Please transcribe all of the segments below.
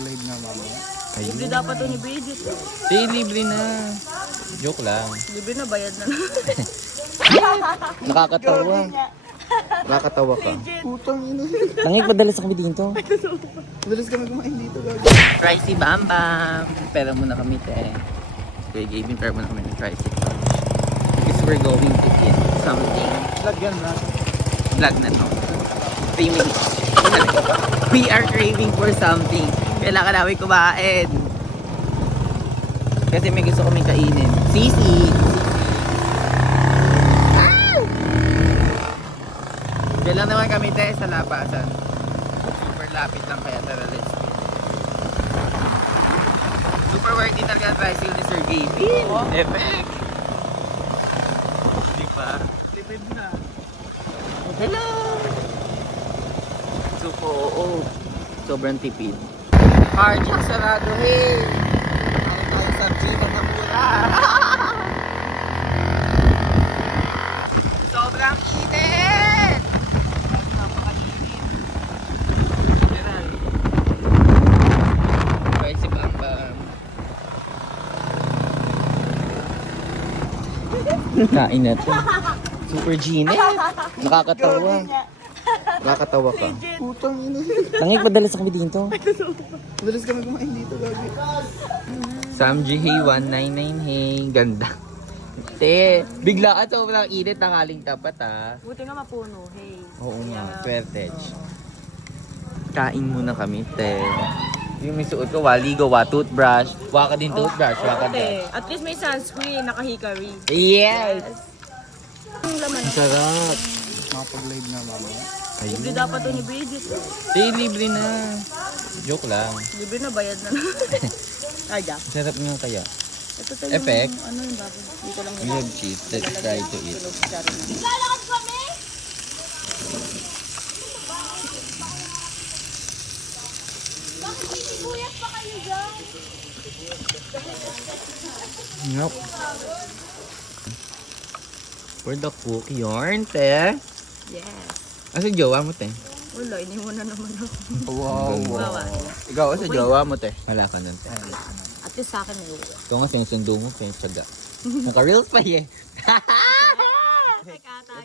Nakapag-live na mamaya. Libre dapat to ni Bridget. Libre na. Joke lang. Libre na, bayad na lang. Nakakatawa. Nakakatawa ka. Putang ina. Nangig padalas kami dito. Madalas kami kumain dito, gago. Pricey Bam Bam. Pera muna kami, te. Kaya giving pera muna kami ng Pricey. Because we're going to eat something. Lagyan na. Vlog na to. 3 minutes. We are craving for something. Kailangan namin kumain. Kasi may gusto kaming kainin. Sisi! Diyan lang naman kami, te, sa labasan. Super lapit lang, kaya tara, let's go. Super worth it talaga ang tricycle ni Sir Gavin. Effect! Diba? Tipid na. Hello! Super, oo. Sobrang tipid. Carjack sarado, hey! Ay, sa chika na mura! Sobrang init! Pwede si Bam Bam. Kain na to. Super Gene. Nakakatawa. Nakakatawa ka. Putang ina. Nangig padalas kami dito. Madalas kami kumain dito, gago. Samji, hey, 199, hey. Ganda. Te, bigla ka sobrang init, nakaling tapat ah. Buti nga mapuno, hey. Oo nga, Vertage. Kain muna kami, te. Yung may suot ko, waligo, toothbrush. Waka din toothbrush, waka din. At least may sunscreen, naka-hickory. Yes! Ang laman. Ang sarap. Nakapag-live na mamaya. Libre dapat to ni Bridget. Libre na. Joke lang. Libre na, bayad na lang. Ay, ja. Sarap nga kaya. Ito tayo Effect? yung, ano yung bago. Dito lang We have cheese. Let's try to eat. Lalakad kami! Bakit sinibuyas pa kayo dyan? Yup. For the cook yarn, te. Yes. Asa jowa mo, te? Wala, iniwan na naman ako. Wow. Bawa. Ikaw, asa jowa mo, te? Wala ka nun, te. At least sa akin may uwi. Ito nga, sinusundo mo, pinatsaga. Naka-reels pa eh.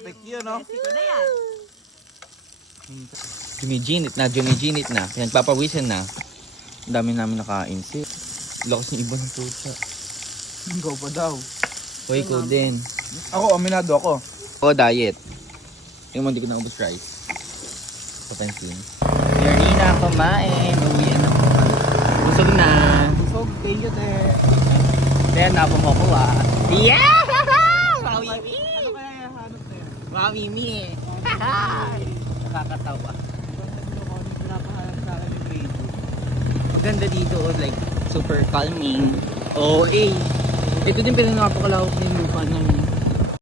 Epic yun, no? Mexico na yan. Jumiginit na. Pinagpapawisan na. Ang dami namin nakain. Lakas ng iba ng pusa. Ikaw pa daw. Hoy, ikaw din. Ako, aminado ako. O, diet. Yung hindi ko na ubos rice. Papansin. Ready na kumain. Uwian ako. Busog na. Busog, thank you, te. Kaya na ako makuha. Yeah! Mawimi! Ano kaya hanap na yan? Mawimi eh. Nakakatawa. Pinapahanap sa akin yung radio. Maganda dito, like, super calming. Oh, eh. Ito din pinanapakalawak ng lupa ng